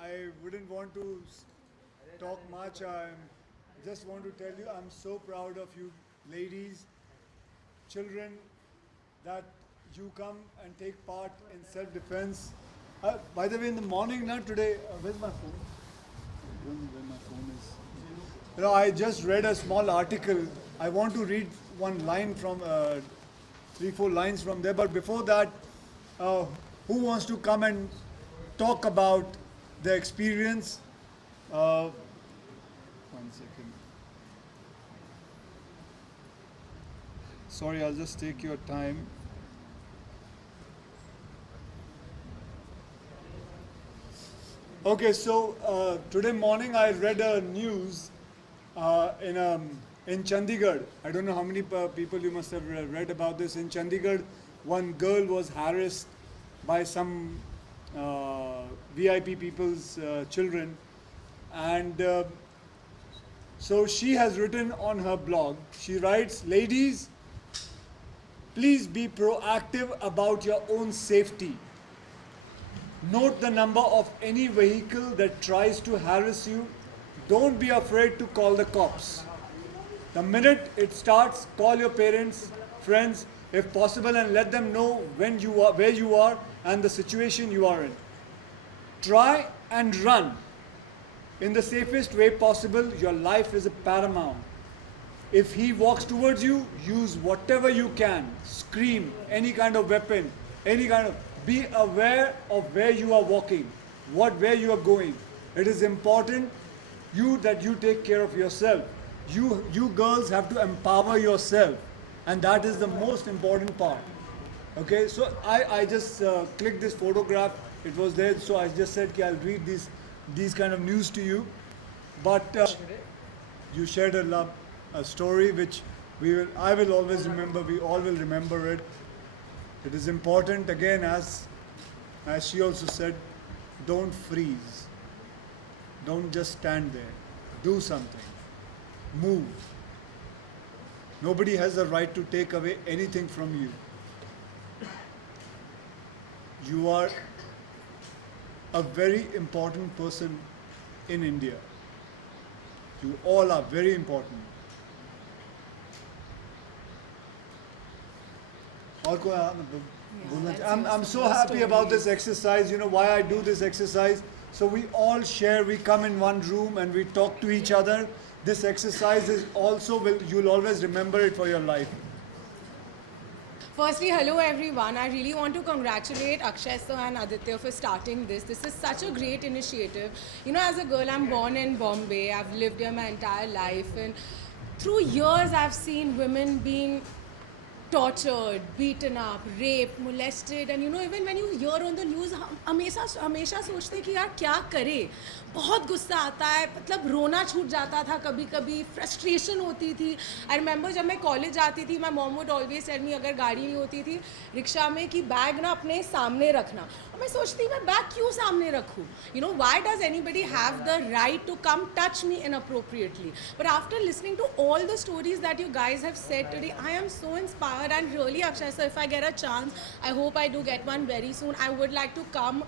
I wouldn't want to talk much. I just want to tell you I'm so proud of you ladies, children, that you come and take part in self-defense. By the way, in the morning, not today, where's my phone? I don't know where my phone is. I just read a small article. I want to read one line from, 3, 4 lines from there. But before that, who wants to come and talk about the experience? 1 second. Sorry, I'll just take your time. Okay, so today morning I read a news in Chandigarh. I don't know how many people you must have read about this. In Chandigarh, one girl was harassed by some VIP people's children, and so she has written on her blog. She writes, "Ladies, please be proactive about your own safety. Note the number of any vehicle that tries to harass you. Don't be afraid to call the cops. The minute it starts, call your parents, friends, if possible, and let them know when you are, where you are, and the situation you are in. Try and run in the safest way possible. Your life is paramount. If he walks towards you, use whatever you can. Scream, any kind of weapon, any kind of. Be aware of where you are walking, where you are going. It is important that you take care of yourself. You girls have to empower yourself, and that is the most important part. Okay, so I just clicked this photograph. It was there, so I just said, I'll read these kind of news to you. But you shared a story which I will always remember. We all will remember it. It is important, again, as she also said, don't freeze. Don't just stand there. Do something. Move. Nobody has the right to take away anything from you. You are a very important person in India. You all are very important. I'm so happy about this exercise. You know why I do this exercise? So we all share, we come in one room and we talk to each other. This exercise is also, you'll always remember it for your life. Firstly, hello everyone. I really want to congratulate Akshay sir and Aditya for starting this. This is such a great initiative. You know, as a girl, I'm born in Bombay. I've lived here my entire life, and through years I've seen women being tortured, beaten up, raped, molested, and you know, even when you hear on the news, हमेशा सोचते कि यार क्या करे. बहुत गुस्सा आता है, मतलब रोना छूट जाता था कभी-कभी, फ्रस्ट्रेशन होती थी. I remember जब मैं कॉलेज जाती थी, my mom would always tell me, अगर गाड़ी नहीं होती थी रिक्शा में, कि बैग ना अपने सामने रखना. और मैं सोचती मैं बैग क्यों सामने रखूँ? You know, why does anybody have the right to come touch me inappropriately? But after listening to all the stories that you guys have said today, I am so inspired, and really, Akshay sir, if I get a chance, I hope I do get one very soon. I would like to come,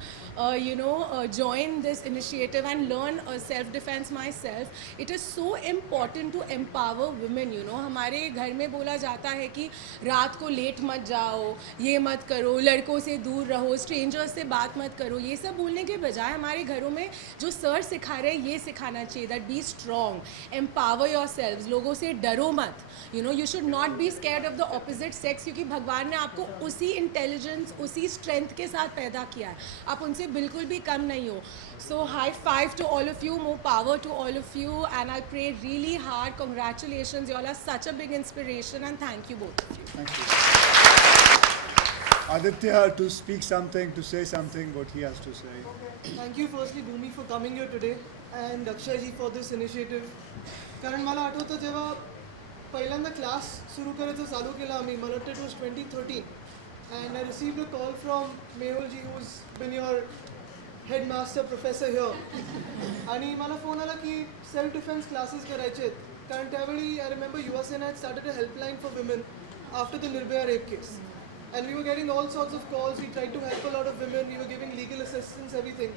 join this initiative and learn self-defense myself. It is so important to empower women. You know, हमारे घर में बोला जाता है कि रात को late मत जाओ, ये मत करो, लड़कों से दूर रहो, स्ट्रेंजर्स से बात मत करो. ये सब बोलने के बजाय हमारे घरों में जो सर सिखा रहे हैं ये सिखाना चाहिए. That be strong, empower yourselves. लोगों से डरो मत. You know, you should not be scared of the opposite sex, क्योंकि भगवान ने आपको उसी इंटेलिजेंस, उसी स्ट्रेंथ के साथ पैदा किया है. आप उनसे बिल्कुल भी कम नहीं हो. So high five to all of you, more power to all of you, and I pray really hard. Congratulations, you all are such a big inspiration, and thank you both of you. Thank you. Aditya, to speak something, to say something, what he has to say. Okay. Thank you firstly Bhumi for coming here today, and Akshay ji for this initiative. कारण मला आठवतं जेव्हा पहिल्यांदा class सुरू करायचं चालू केलं आम्ही, मला वाटतं it was 2013, and I received a call from Mehul ji, who's been your headmaster professor here. आणि मला फोन आला की सेल्फ डिफेन्स क्लासेस करायचे आहेत, कारण त्यावेळी I remember युवा सेना had started a helpline for women after the Nirbhaya rape case, and we were getting all sorts of calls. We tried to help a lot of women, we were giving legal assistance, everything.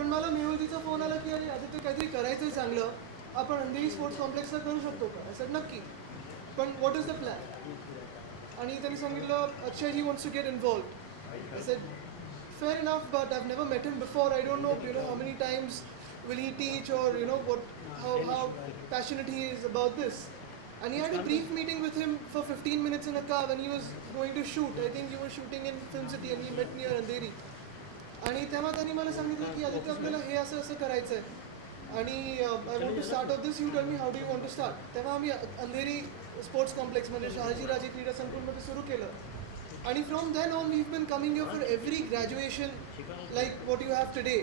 पण मला मेहुलजीचा phone आला की अरे आदित्य काहीतरी करायचं आहे चांगलं, आपण अंधेरी स्पोर्ट्स कॉम्प्लेक्सला करू शकतो का? आय सेड नक्की, पण व्हॉट इज द प्लॅन? आणि त्यांनी सांगितलं Akshay ji wants to get involve. I said fair enough, but I've never met him before. I don't know, how many times will he teach, or how passionate he is about this. And he had a brief meeting with him for 15 minutes in a car when he was going to shoot. I think he was shooting in Film City and he met near Andheri. आणि तेव्हा त्यांनी मला सांगितलं की आदित्य आपल्याला हे असं असं करायचं आहे आणि I want to start off this, you tell me how do you want to start. तेव्हा आम्ही अंधेरी स्पोर्ट्स कॉम्प्लेक्स म्हणजे शहाजी राजे क्रीडा संकुलमध्ये सुरू केलं. And from then on, we've been coming here for every graduation, like what you have today.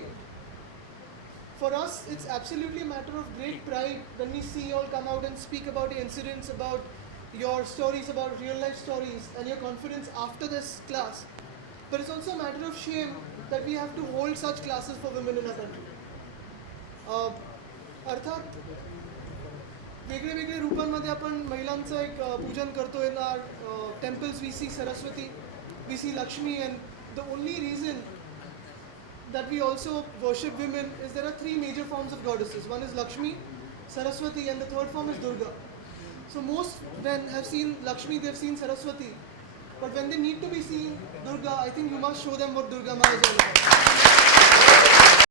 For us, it's absolutely a matter of great pride when we see you all come out and speak about your incidents, about your stories, about real life stories, and your confidence after this class. But it's also a matter of shame that we have to hold such classes for women in our country. अर्थात वेगळे वेगळे रूपांमध्ये आपण महिलांचं एक पूजन करतो. In our temples we see Saraswati, we see Lakshmi, and the only reason that we also worship women is there are three major forms of goddesses. One is Lakshmi, Saraswati, and the third form is Durga. So most men have seen Lakshmi, they have seen Saraswati, but when they need to be seen Durga, I think you must show them what Durga Ma is all about.